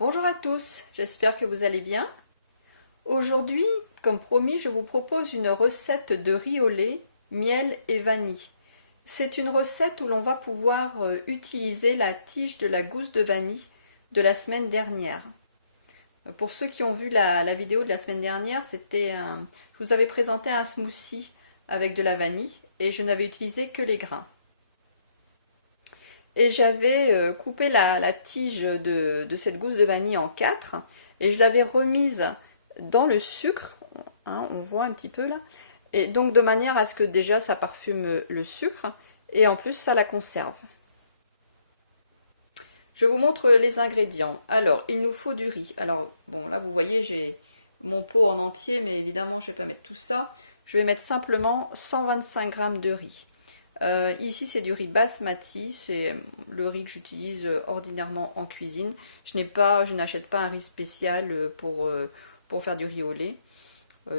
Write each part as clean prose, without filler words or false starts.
Bonjour à tous, j'espère que vous allez bien. Aujourd'hui, comme promis, je vous propose une recette de riz au lait, miel et vanille. C'est une recette où l'on va pouvoir utiliser la tige de la gousse de vanille de la semaine dernière. Pour ceux qui ont vu la vidéo de la semaine dernière, je vous avais présenté un smoothie avec de la vanille et je n'avais utilisé que les grains. Et j'avais coupé la tige de cette gousse de vanille en quatre et je l'avais remise dans le sucre, hein, on voit un petit peu là, et donc de manière à ce que déjà ça parfume le sucre et en plus ça la conserve. Je vous montre les ingrédients. Alors, il nous faut du riz. Alors, bon, là vous voyez, j'ai mon pot en entier, mais évidemment je ne vais pas mettre tout ça. Je vais mettre simplement 125 g de riz. Ici c'est du riz basmati, c'est le riz que j'utilise ordinairement en cuisine. Je n'achète pas un riz spécial pour faire du riz au lait.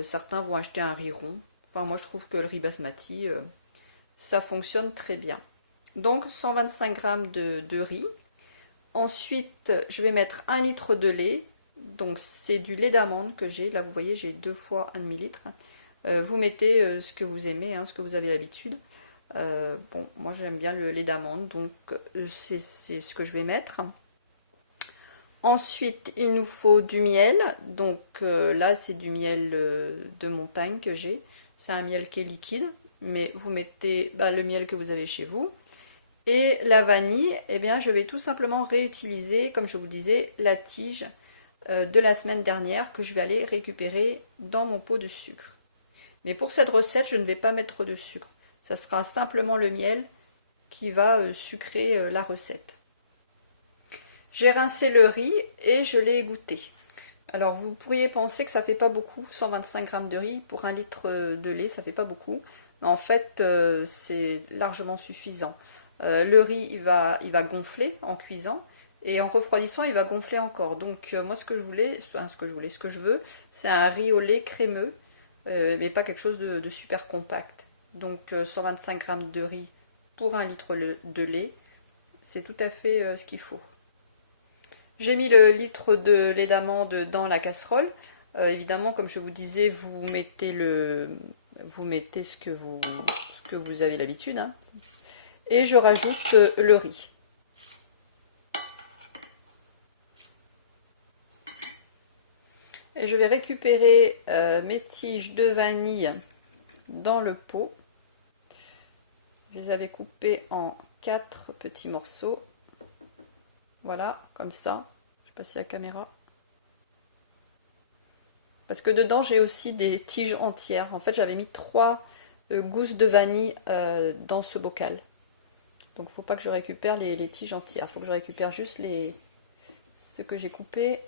Certains vont acheter un riz rond. Enfin, moi je trouve que le riz basmati, ça fonctionne très bien. Donc 125 g de riz. Ensuite je vais mettre 1 litre de lait. Donc c'est du lait d'amande que j'ai. Là vous voyez j'ai 2 fois 1,5 litre. Vous mettez ce que vous aimez, hein, ce que vous avez l'habitude. Bon, moi j'aime bien le lait d'amande, donc c'est ce que je vais mettre. Ensuite, il nous faut du miel. Donc là, c'est du miel de montagne que j'ai. C'est un miel qui est liquide, mais vous mettez le miel que vous avez chez vous. Et la vanille, eh bien, je vais tout simplement réutiliser, comme je vous disais, la tige de la semaine dernière que je vais aller récupérer dans mon pot de sucre. Mais pour cette recette, je ne vais pas mettre de sucre. Ça sera simplement le miel qui va sucrer la recette. J'ai rincé le riz et je l'ai égoutté. Alors vous pourriez penser que ça fait pas beaucoup, 125 g de riz pour 1 litre de lait, ça fait pas beaucoup. Mais en fait, c'est largement suffisant. Le riz, il va gonfler en cuisant. Et en refroidissant, il va gonfler encore. Donc moi, ce que je veux, c'est un riz au lait crémeux, mais pas quelque chose de super compact. Donc 125 g de riz pour 1 litre de lait, c'est tout à fait ce qu'il faut. J'ai mis le litre de lait d'amande dans la casserole. Évidemment, comme je vous disais, vous mettez ce que vous avez l'habitude, hein. Et je rajoute le riz. Et je vais récupérer mes tiges de vanille dans le pot. Je les avais coupées en 4 petits morceaux. Voilà, comme ça. Je sais pas si la caméra. Parce que dedans, j'ai aussi des tiges entières. En fait, j'avais mis 3 gousses de vanille dans ce bocal. Donc, il ne faut pas que je récupère les tiges entières. Il faut que je récupère juste ce que j'ai coupé,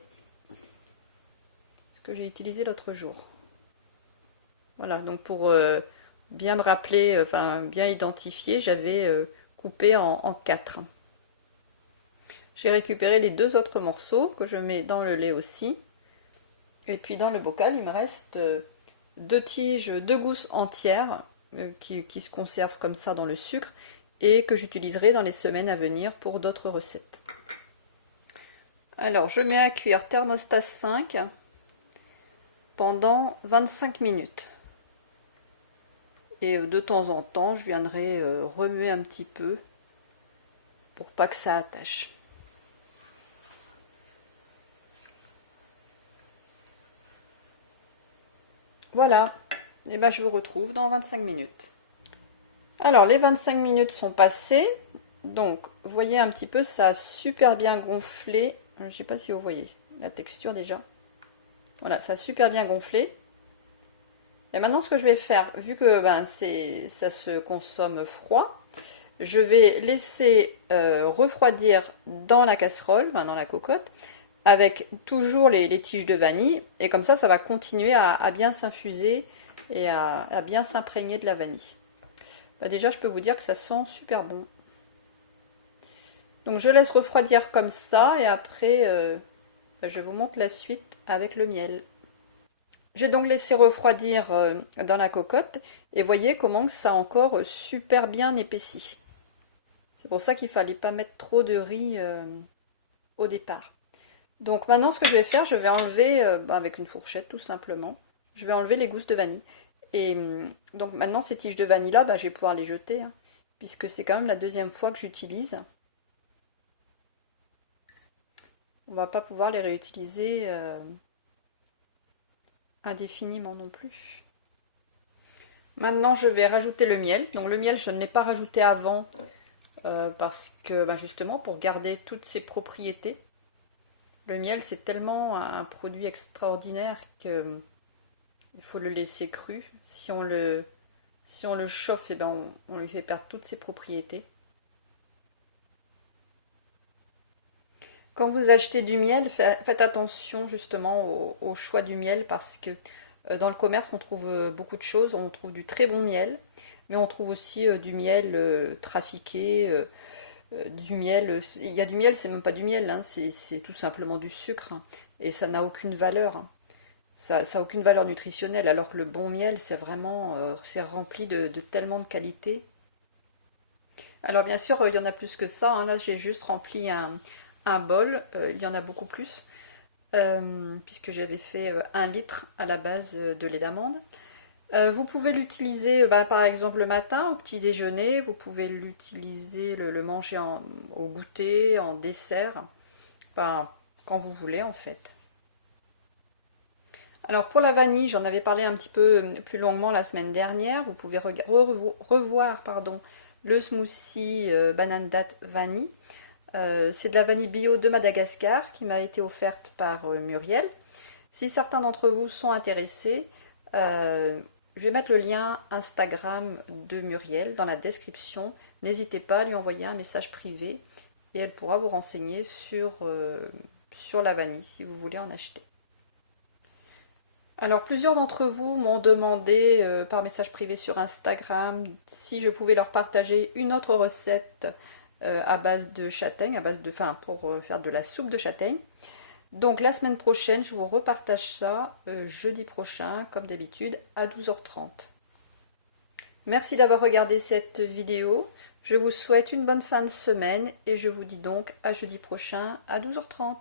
ce que j'ai utilisé l'autre jour. Voilà, donc pour bien me rappeler, enfin bien identifier, j'avais coupé en 4. J'ai récupéré les 2 autres morceaux que je mets dans le lait aussi. Et puis dans le bocal, il me reste 2 gousses entières qui se conservent comme ça dans le sucre et que j'utiliserai dans les semaines à venir pour d'autres recettes. Alors, je mets à cuire thermostat 5 pendant 25 minutes. Et de temps en temps, je viendrai remuer un petit peu pour pas que ça attache. Voilà, et ben je vous retrouve dans 25 minutes. Alors les 25 minutes sont passées, donc vous voyez un petit peu, ça a super bien gonflé. Je ne sais pas si vous voyez la texture déjà. Voilà, ça a super bien gonflé. Et maintenant ce que je vais faire, vu que ça se consomme froid, je vais laisser refroidir dans la casserole, dans la cocotte, avec toujours les tiges de vanille, et comme ça va continuer à bien s'infuser et à bien s'imprégner de la vanille. Déjà je peux vous dire que ça sent super bon. Donc je laisse refroidir comme ça et après je vous montre la suite avec le miel. J'ai donc laissé refroidir dans la cocotte et voyez comment ça a encore super bien épaissi. C'est pour ça qu'il ne fallait pas mettre trop de riz au départ. Donc maintenant, ce que je vais faire, je vais enlever, avec une fourchette tout simplement, je vais enlever les gousses de vanille. Et donc maintenant, ces tiges de vanille là, je vais pouvoir les jeter, hein, puisque c'est quand même la deuxième fois que j'utilise. On va pas pouvoir les réutiliser indéfiniment non plus. Maintenant, je vais rajouter le miel. Donc le miel, je ne l'ai pas rajouté avant parce que justement pour garder toutes ses propriétés. Le miel, c'est tellement un produit extraordinaire que il faut le laisser cru. Si on le chauffe, on lui fait perdre toutes ses propriétés. Quand vous achetez du miel, faites attention justement au choix du miel parce que dans le commerce, on trouve beaucoup de choses. On trouve du très bon miel, mais on trouve aussi du miel trafiqué, du miel. Il y a du miel, c'est même pas du miel, hein, c'est tout simplement du sucre, hein, et ça n'a aucune valeur, hein. Ça n'a aucune valeur nutritionnelle, alors que le bon miel, c'est vraiment, c'est rempli de tellement de qualité. Alors bien sûr, il y en a plus que ça, hein. Là, j'ai juste rempli un bol. Il y en a beaucoup plus, puisque j'avais fait 1 litre à la base de lait d'amande. Vous pouvez l'utiliser par exemple le matin au petit déjeuner, vous pouvez l'utiliser, le manger au goûter, en dessert, quand vous voulez en fait. Alors pour la vanille, j'en avais parlé un petit peu plus longuement la semaine dernière. Vous pouvez revoir le smoothie banane date vanille. C'est de la vanille bio de Madagascar qui m'a été offerte par Muriel. Si certains d'entre vous sont intéressés, je vais mettre le lien Instagram de Muriel dans la description. N'hésitez pas à lui envoyer un message privé et elle pourra vous renseigner sur la vanille si vous voulez en acheter. Alors plusieurs d'entre vous m'ont demandé par message privé sur Instagram si je pouvais leur partager une autre recette à base de châtaigne, pour faire de la soupe de châtaigne. Donc la semaine prochaine, je vous repartage ça jeudi prochain, comme d'habitude, à 12h30. Merci d'avoir regardé cette vidéo. Je vous souhaite une bonne fin de semaine et je vous dis donc à jeudi prochain à 12h30.